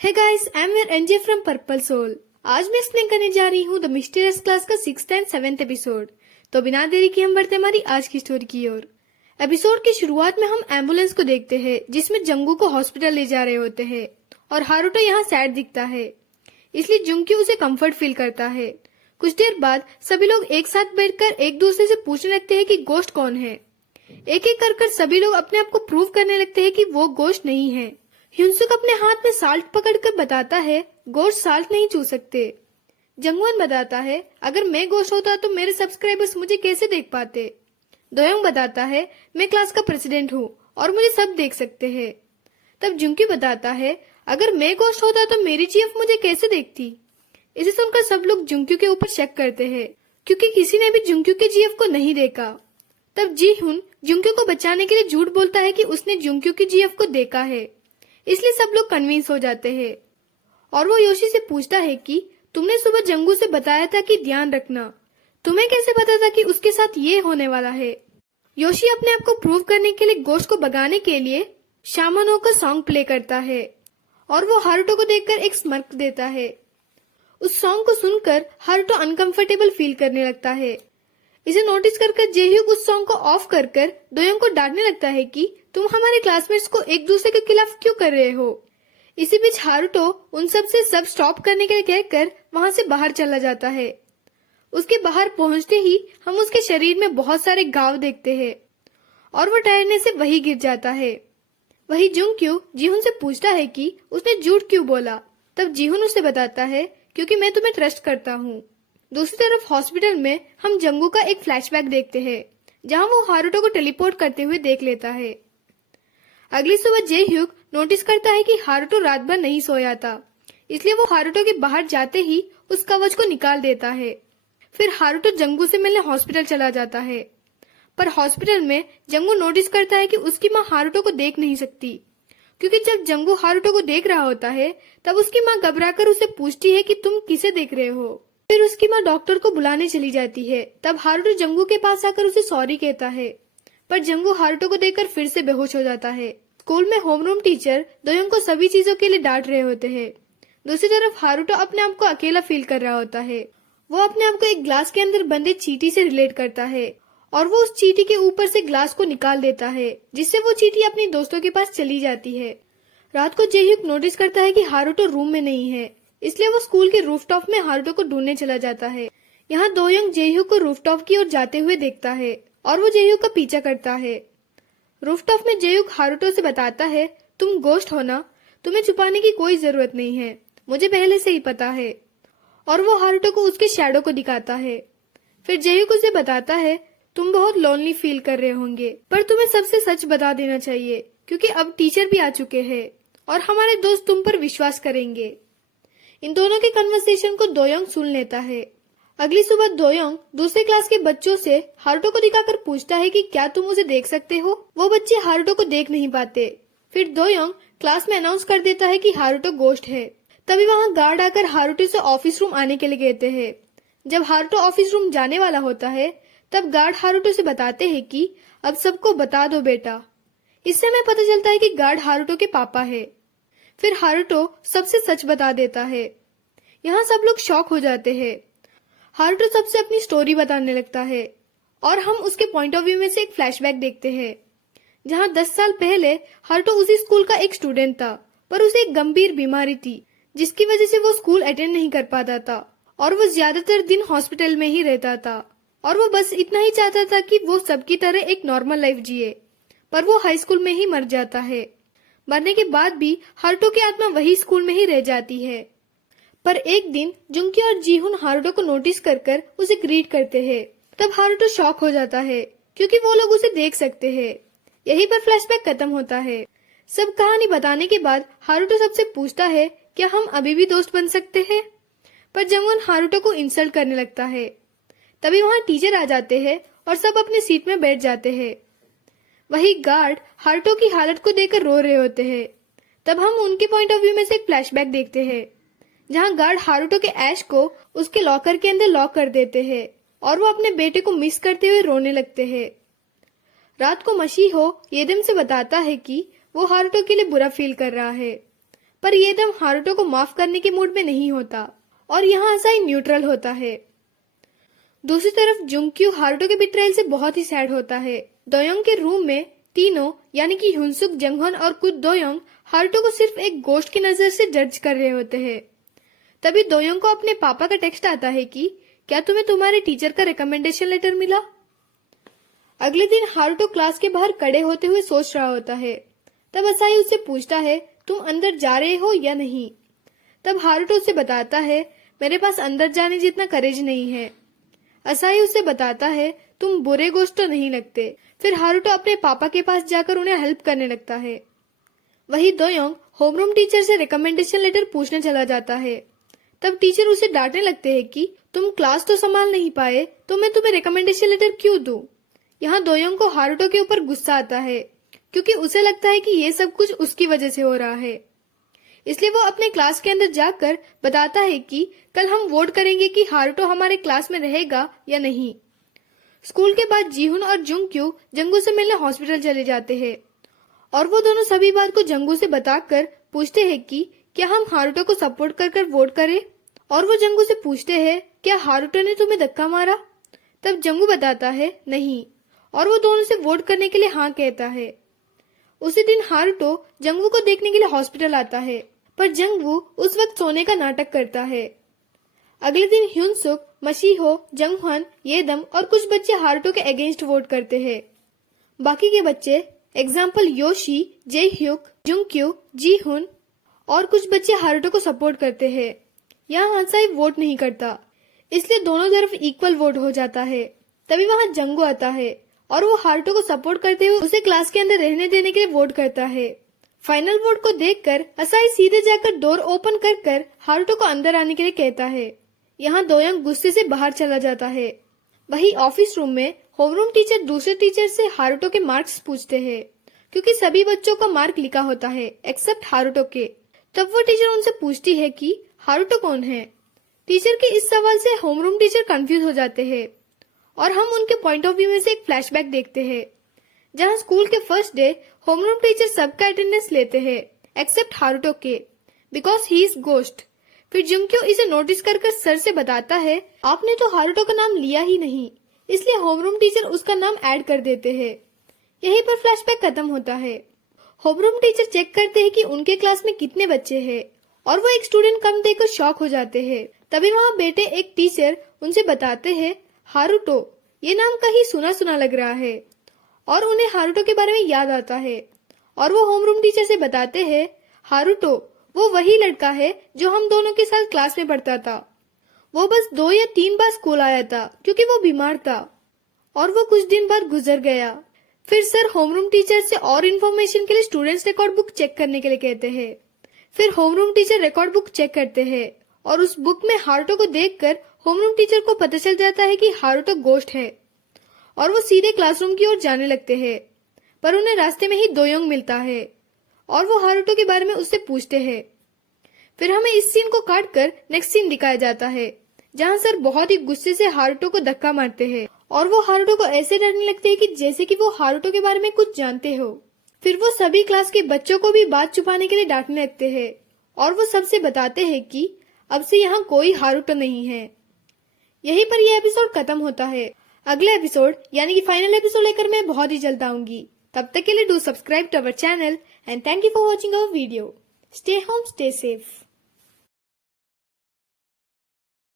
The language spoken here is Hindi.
Hey guys, I'm your NJ from Purple Soul। आज मैं एक्सप्लेन करने जा रही हूँ द मिस्टीरियस क्लास का 6th एंड 7th एपिसोड। तो बिना देरी के हम बढ़ते हमारी आज की स्टोरी की ओर। एपिसोड की शुरुआत में हम एम्बुलेंस को देखते हैं जिसमें जंगू को हॉस्पिटल ले जा रहे होते हैं और हारुतो यहाँ सैड दिखता है, इसलिए जुंक्यू उसे कंफर्ट फील करता है। कुछ देर बाद सभी लोग एक साथ बैठकर एक दूसरे से पूछने लगते हैं कि गोश्त कौन है। एक एक कर सभी लोग अपने आप को प्रूव करने लगते हैं कि वो गोश्त नहीं है। ह्यूनसुक अपने हाथ में साल्ट पकड़कर बताता है गोश्त साल्ट नहीं छू सकते। जंगवन बताता है अगर मैं गोश्त होता तो मेरे सब्सक्राइबर्स मुझे कैसे देख पाते। दोयोंग बताता है मैं क्लास का प्रेसिडेंट हूँ और मुझे सब देख सकते हैं। तब जुंक्यू बताता है अगर मैं गोश्त होता तो मेरी जीएफ मुझे कैसे देखती। इसे सुनकर सब लोग जुंक्यू के ऊपर शक करते हैं क्योंकि किसी ने भी जुंक्यू के जीएफ को नहीं देखा। तब जी हुन जुंक्यू को बचाने के लिए झूठ बोलता है कि उसने जुंक्यू की जीएफ को देखा है, इसलिए सब लोग कन्विंस हो जाते हैं। और वो योशी से पूछता है कि तुमने सुबह जंगू से बताया था कि ध्यान रखना, तुम्हें कैसे पता था कि उसके साथ ये होने वाला है। योशी अपने आप को प्रूव करने के लिए गोश्त को भगाने के लिए शामनो का सॉन्ग प्ले करता है और वो हारुतो को देखकर एक स्मर्क देता है। उस सॉन्ग को सुनकर हारुतो अनकंफर्टेबल फील करने लगता है। इसे नोटिस कर जेह्यूक उस सॉन्ग को ऑफ कर दोयोंग को डांटने लगता है कि तुम हमारे क्लासमेट्स को एक दूसरे के खिलाफ क्यों कर रहे हो। इसी बीच हारुतो उन सब से सब स्टॉप करने के लिए कहकर वहां से बाहर चला जाता है। उसके बाहर पहुंचते ही हम उसके शरीर में बहुत सारे घाव देखते हैं और वो ठहरने से वही गिर जाता है। वही जुंक्यू जीहुन से पूछता है कि उसने झूठ क्यों बोला। तब जीहुन उसे बताता है क्योंकि मैं तुम्हें ट्रस्ट करता हूँ। दूसरी तरफ हॉस्पिटल में हम जंगू का एक फ्लैशबैक देखते हैं जहां वो हारुतो को टेलीपोर्ट करते हुए देख लेता है। अगली सुबह जेह्यूक नोटिस करता है कि हारुतो रात भर नहीं सोया था, इसलिए वो हारुतो के बाहर जाते ही उस कवच को निकाल देता है। फिर हारुतो जंगू से मिलने हॉस्पिटल चला जाता है, पर हॉस्पिटल में जंगू नोटिस करता है कि उसकी माँ हारुतो को देख नहीं सकती, क्योंकि जब जंगू हारुतो को देख रहा होता है तब उसकी माँ घबराकर उसे पूछती है कि तुम किसे देख रहे हो। फिर उसकी माँ डॉक्टर को बुलाने चली जाती है। तब हारुतो जंगू के पास आकर उसे सॉरी कहता है, पर जंगू हारुतो को देखकर फिर से बेहोश हो जाता है। स्कूल में होमरूम टीचर दोयोंग को सभी चीजों के लिए डांट रहे होते हैं। दूसरी तरफ हारुतो अपने आप को अकेला फील कर रहा होता है। वो अपने आप को एक ग्लास के अंदर बंधे चींटी से रिलेट करता है और वो उस चींटी के ऊपर से ग्लास को निकाल देता है, जिससे वो चींटी अपनी दोस्तों के पास चली जाती है। रात को जेह्यूक नोटिस करता है कि हारुतो रूम में नहीं है, इसलिए वो स्कूल के रूफटॉप में हारुतो को ढूंढने चला जाता है। यहाँ दोयोंग जेह्यूक को रूफटॉप की ओर जाते हुए देखता है और वो जेह्यूक का पीछा करता है। रूफटॉप में जेह्यूक हारुतो से बताता है तुम गोश्त हो ना, तुम्हें छुपाने की कोई जरूरत नहीं है, मुझे पहले से ही पता है। और वो हारुतो को उसके शैडो को दिखाता है। फिर जेह्यूक उसे बताता है तुम बहुत लोनली फील कर रहे होंगे, पर तुम्हें सबसे सच बता देना चाहिए क्योंकि अब टीचर भी आ चुके हैं और हमारे दोस्त तुम पर विश्वास करेंगे। इन दोनों के कन्वर्सेशन को दोयोंग सुन लेता है। अगली सुबह दोयोंग दूसरे क्लास के बच्चों से हारुतो को दिखाकर पूछता है कि क्या तुम उसे देख सकते हो। वो बच्चे हारुतो को देख नहीं पाते। फिर दोयोंग क्लास में अनाउंस कर देता है कि हारुतो गोश्त है। तभी वहाँ गार्ड आकर हारुतो से ऑफिस रूम आने के लिए कहते हैं। जब हारुतो ऑफिस रूम जाने वाला होता है तब गार्ड हारुतो से बताते हैं कि अब सबको बता दो बेटा। इससे हमें पता चलता है कि गार्ड हारुतो के पापा है। फिर हारुतो सबसे सच बता देता है। यहाँ सब लोग शॉक हो जाते हैं। हारुतो सबसे अपनी स्टोरी बताने लगता है और हम उसके पॉइंट ऑफ व्यू में से एक फ्लैशबैक देखते हैं जहाँ 10 साल पहले हारुतो उसी स्कूल का एक स्टूडेंट था, पर उसे एक गंभीर बीमारी थी जिसकी वजह से वो स्कूल अटेंड नहीं कर पाता था और वो ज्यादातर दिन हॉस्पिटल में ही रहता था और वो बस इतना ही चाहता था कि वो सबकी तरह एक नॉर्मल लाइफ जिए, पर वो हाई स्कूल में ही मर जाता है। मरने के बाद भी हारुतो की आत्मा वही स्कूल में ही रह जाती है। पर एक दिन जुंक्यू और जीहुन हारुतो को नोटिस कर उसे ग्रीट करते हैं। तब हारुतो शॉक हो जाता है क्योंकि वो लोग उसे देख सकते हैं। यहीं पर फ्लैशबैक खत्म होता है। सब कहानी बताने के बाद हारुतो सबसे पूछता है क्या हम अभी भी दोस्त बन सकते हैं, पर जंगवन हारुतो को इंसल्ट करने लगता है। तभी वहाँ टीचर आ जाते हैं और सब अपने सीट में बैठ जाते हैं। वही गार्ड हारुतो की हालत को देखकर रो रहे होते हैं। तब हम उनके पॉइंट ऑफ व्यू में से एक फ्लैशबैक देखते हैं जहाँ गार्ड हारुतो के ऐश को उसके लॉकर के अंदर लॉक कर देते हैं और वो अपने बेटे को मिस करते हुए रोने लगते हैं। रात को मशीहो येदेम से बताता है कि वो हारुतो के लिए बुरा फील कर रहा है, पर ये एकदम हारुतो को माफ करने के मूड में नहीं होता और यहाँ असाई न्यूट्रल होता है। दूसरी तरफ जुंक्यू हारुतो के बिट्रायल से बहुत ही सैड होता है। दोयोंग के रूम में तीनों यानी कि ह्युनसुक, जंगहन और खुद दोयोंग हारुतो को सिर्फ एक गोश्त की नजर से जज कर रहे होते हैं। तभी दोयोंग को अपने पापा का टेक्स्ट आता है कि क्या तुम्हें तुम्हारे टीचर का रिकमेंडेशन लेटर मिला। अगले दिन हारुतो क्लास के बाहर खड़े होते हुए सोच रहा होता है। तब असाई उससे पूछता है तुम अंदर जा रहे हो या नहीं। तब हारुतो उसे बताता है मेरे पास अंदर जाने जितना करेज नहीं है। असाई उसे बताता है तुम बुरे गोश्त तो नहीं लगते। फिर हारुतो अपने पापा के पास जाकर उन्हें हेल्प करने लगता है। वही दोयोंग होमरूम टीचर से रिकमेंडेशन लेटर पूछने चला जाता है। तब टीचर उसे डांटने लगते हैं कि तुम क्लास तो संभाल नहीं पाए तो मैं तुम्हें रिकमेंडेशन लेटर क्यों दूं। यहाँ दोयोंग को हारुतो के ऊपर गुस्सा आता है क्योंकि उसे लगता है कि ये सब कुछ उसकी वजह से हो रहा है। इसलिए वो अपने क्लास के अंदर जाकर बताता है कि कल हम वोट करेंगे कि हारुतो हमारे क्लास में रहेगा या नहीं। स्कूल के बाद जीहुन और जुंक्यू जंगू से मिलने हॉस्पिटल चले जाते हैं और वो दोनों सभी बात को जंगू से बताकर पूछते हैं कि क्या हम हारुतो को सपोर्ट कर वोट करें। और वो जंगू से पूछते हैं क्या हारुतो ने तुम्हें धक्का मारा। तब जंगू बताता है नहीं और वो दोनों से वोट करने के लिए हाँ कहता है। उसी दिन हारुतो जंगू को देखने के लिए हॉस्पिटल आता है पर जंगू उस वक्त सोने का नाटक करता है। अगले दिन ह्युनसुक, मशीहो, जंगहन, येदम और कुछ बच्चे हारुतो के अगेंस्ट वोट करते हैं। बाकी के बच्चे एग्जाम्पल योशी, जेह्युक, जुंक्यू, जीहुन और कुछ बच्चे हारुतो को सपोर्ट करते हैं। यहाँ हानसाई वोट नहीं करता इसलिए दोनों तरफ इक्वल वोट हो जाता है। तभी वहाँ जंगू आता है और वो हारुतो को सपोर्ट करते हुए उसे क्लास के अंदर रहने देने के लिए वोट करता है। फाइनल वोट को देखकर असाई सीधे जाकर डोर ओपन कर हारुतो को अंदर आने के लिए कहता है। यहाँ दोयोंग गुस्से से बाहर चला जाता है। वही ऑफिस रूम में होमरूम टीचर दूसरे टीचर से हारुतो के मार्क्स पूछते हैं क्योंकि सभी बच्चों का मार्क लिखा होता है एक्सेप्ट हारुतो के। तब वो टीचर उनसे पूछती है कि हारुतो कौन है। टीचर के इस सवाल से होमरूम टीचर कंफ्यूज हो जाते हैं और हम उनके पॉइंट ऑफ व्यू में से एक फ्लैशबैक देखते हैं जहां स्कूल के फर्स्ट डे होमरूम टीचर सबका अटेंडेंस लेते हैं एक्सेप्ट हारुतो के बिकॉज ही इज गोस्ट। फिर जुंक्यो इसे नोटिस कर सर से बताता है आपने तो हारुतो का नाम लिया ही नहीं, इसलिए होमरूम टीचर उसका नाम ऐड कर देते हैं। यहीं पर फ्लैशबैक खत्म होता है। होमरूम टीचर चेक करते हैं कि उनके क्लास में कितने बच्चे हैं और वो एक स्टूडेंट कम देकर शॉक हो जाते हैं। तभी वहाँ बैठे एक टीचर उनसे बताते हैं हारुतो, ये नाम कहीं सुना सुना लग रहा है और उन्हें हारुतो के बारे में याद आता है और वो होमरूम टीचर से बताते हैं हारुतो वो वही लड़का है जो हम दोनों के साथ क्लास में पढ़ता था। वो बस 2 या 3 बार स्कूल आया था क्योंकि वो बीमार था और वो कुछ दिन बाद गुजर गया। फिर सर होमरूम टीचर से और इन्फॉर्मेशन के लिए स्टूडेंट्स रिकॉर्ड बुक चेक करने के लिए कहते हैं। फिर homeroom teacher record book check करते हैं और उस बुक में हारुतो को देखकर होमरूम टीचर को पता चल जाता है कि हारुतो गोस्ट है और वो सीधे क्लासरूम की ओर जाने लगते हैं। पर उन्हें रास्ते में ही दोयोंग मिलता है और वो हारुतो के बारे में उससे पूछते हैं। फिर हमें इस सीन को काट कर नेक्स्ट सीन दिखाया जाता है जहाँ सर बहुत ही गुस्से से हारुतो को धक्का मारते हैं और वो हारुतो को ऐसे डरने लगते हैं कि जैसे कि वो हारुतो के बारे में कुछ जानते हो। फिर वो सभी क्लास के बच्चों को भी बात छुपाने के लिए डांटने लगते हैं और वो सबसे बताते हैं कि अब से यहाँ कोई हारुतो नहीं है। यहीं पर यह एपिसोड खत्म होता है। अगले एपिसोड यानी कि फाइनल एपिसोड लेकर मैं बहुत ही जल्द आऊंगी। तब तक के लिए do subscribe to our channel and thank you for watching our video. Stay home, stay safe.